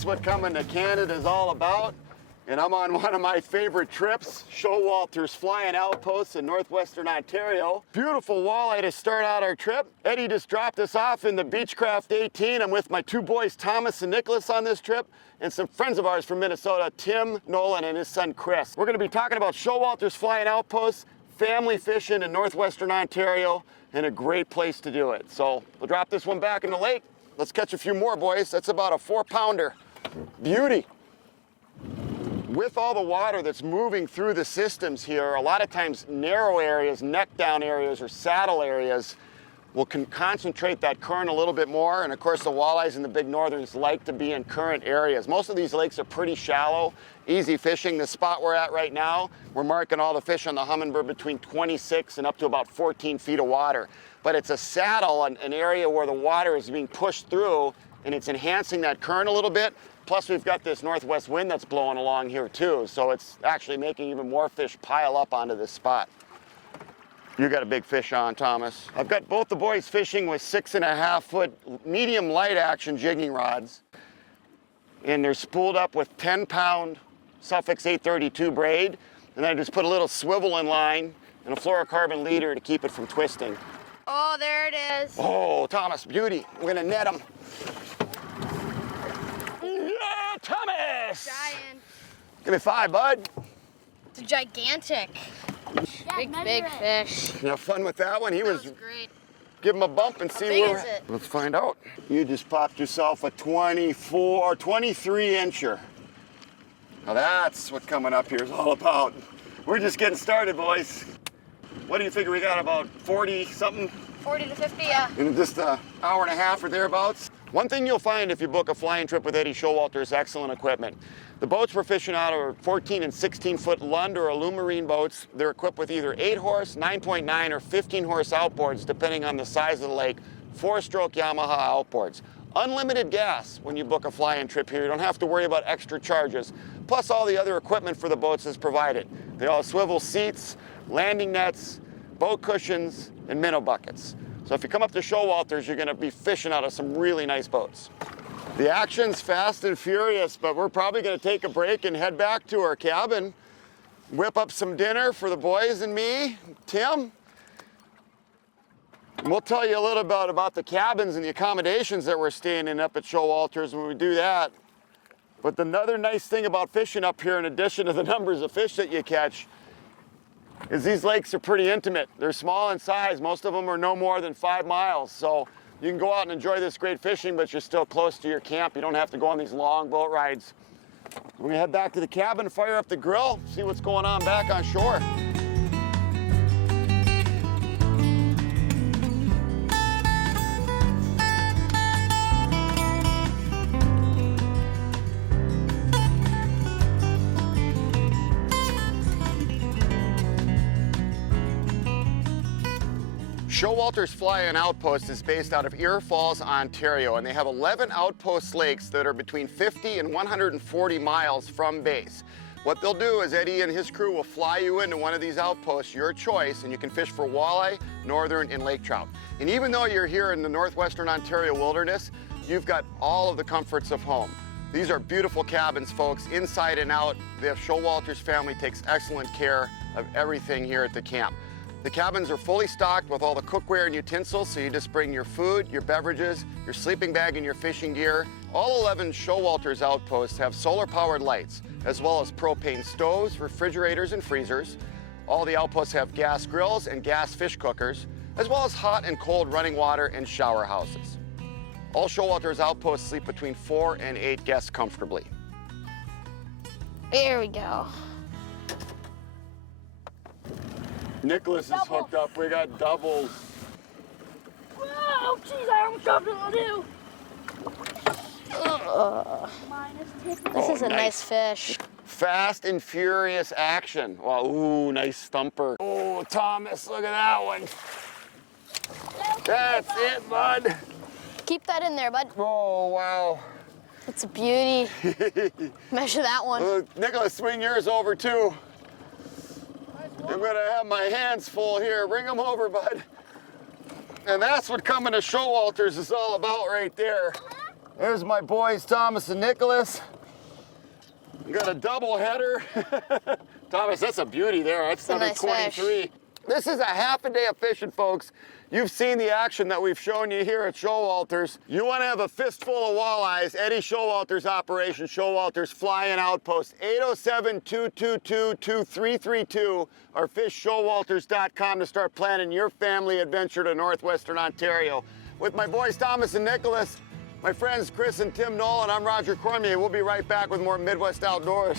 That's what coming to Canada is all about. And I'm on one of my favorite trips, Showalters Flying Outpost in northwestern Ontario. Beautiful walleye to start out our trip. Eddie just dropped us off in the Beechcraft 18. I'm with my two boys, Thomas and Nicholas, on this trip, and some friends of ours from Minnesota, Tim, Nolan, and his son, Chris. We're gonna be talking about Showalters Flying Outpost, family fishing in northwestern Ontario, and a great place to do it. So we'll drop this one back in the lake. Let's catch a few more, boys. That's about a 4-pounder. Beauty. With all the water that's moving through the systems here, a lot of times narrow areas, neck down areas, or saddle areas will concentrate that current a little bit more. And of course, the walleyes and the big northerns like to be in current areas. Most of these lakes are pretty shallow, easy fishing. The spot we're at right now, we're marking all the fish on the Humminbird between 26 and up to about 14 feet of water. But it's a saddle, an area where the water is being pushed through, and it's enhancing that current a little bit. Plus, we've got this northwest wind that's blowing along here too, so it's actually making even more fish pile up onto this spot. You got a big fish on, Thomas. I've got both the boys fishing with 6.5-foot medium light action jigging rods, and they're spooled up with 10-pound Suffix 832 braid, and then I just put a little swivel in line and a fluorocarbon leader to keep it from twisting. Oh, there it is. Oh, Thomas, beauty. We're gonna net him. Yeah, Thomas! Giant. Give me 5, bud. It's gigantic. Yeah, big You fish. have fun with that one? He was Great. give him a bump and see big where. is it? Let's find out. You just popped yourself a 23-incher. Now that's what coming up here is all about. We're just getting started, boys. What do you figure we got, about 40 something? 40 to 50, yeah. In just an hour and a half or thereabouts. One thing you'll find if you book a flying trip with Eddie Showalter is excellent equipment. The boats we're fishing out are 14 and 16-foot Lund or Alumarine boats. They're equipped with either 8-horse, 9.9, or 15-horse outboards, depending on the size of the lake. 4-stroke Yamaha outboards. Unlimited gas when you book a flying trip here. You don't have to worry about extra charges. Plus, all the other equipment for the boats is provided. They all have swivel seats, landing nets, boat cushions, and minnow buckets. So if you come up to Showalters, you're gonna be fishing out of some really nice boats. The action's fast and furious, but we're probably gonna take a break and head back to our cabin, whip up some dinner for the boys and me, Tim. And we'll tell you a little bit about the cabins and the accommodations that we're staying in up at Showalters when we do that. But another nice thing about fishing up here, in addition to the numbers of fish that you catch, is these lakes are pretty intimate. They're small in size. Most of them are no more than 5 miles. So you can go out and enjoy this great fishing, but you're still close to your camp. You don't have to go on these long boat rides. We're gonna head back to the cabin, fire up the grill, see what's going on back on shore. Showalters Flying Outpost is based out of Ear Falls, Ontario, and they have 11 outpost lakes that are between 50 and 140 miles from base. What they'll do is Eddie and his crew will fly you into one of these outposts, your choice, and you can fish for walleye, northern, and lake trout. And even though you're here in the northwestern Ontario wilderness, you've got all of the comforts of home. These are beautiful cabins, folks, inside and out. The Showalters family takes excellent care of everything here at the camp. The cabins are fully stocked with all the cookware and utensils, so you just bring your food, your beverages, your sleeping bag, and your fishing gear. All 11 Showalters outposts have solar-powered lights, as well as propane stoves, refrigerators, and freezers. All the outposts have gas grills and gas fish cookers, as well as hot and cold running water and shower houses. All Showalters outposts sleep between 4 and 8 guests comfortably. There we go. Nicholas is hooked up. We got doubles. Oh, jeez, I almost dropped it on you. This is a nice fish. Fast and furious action. Wow, ooh, nice stumper. Oh, Thomas, look at that one. That's it, bud. Keep that in there, bud. Oh, wow. It's a beauty. Measure that one. Nicholas, swing yours over too. I'm gonna have my hands full here. Bring them over, bud. And that's what coming to Showalters is all about right there. There's my boys, Thomas and Nicholas. We got a double header. Thomas, that's a beauty there. That's a number nice 23. fish. This is a half a day of fishing, folks. You've seen the action that we've shown you here at Showalters. You want to have a fistful of walleyes, Eddie Showalters operation, Showalters Flying Outpost, 807-222-2332 or fishshowalters.com to start planning your family adventure to northwestern Ontario. With my boys Thomas and Nicholas, my friends Chris and Tim Nolan, I'm Roger Cormier. We'll be right back with more Midwest Outdoors.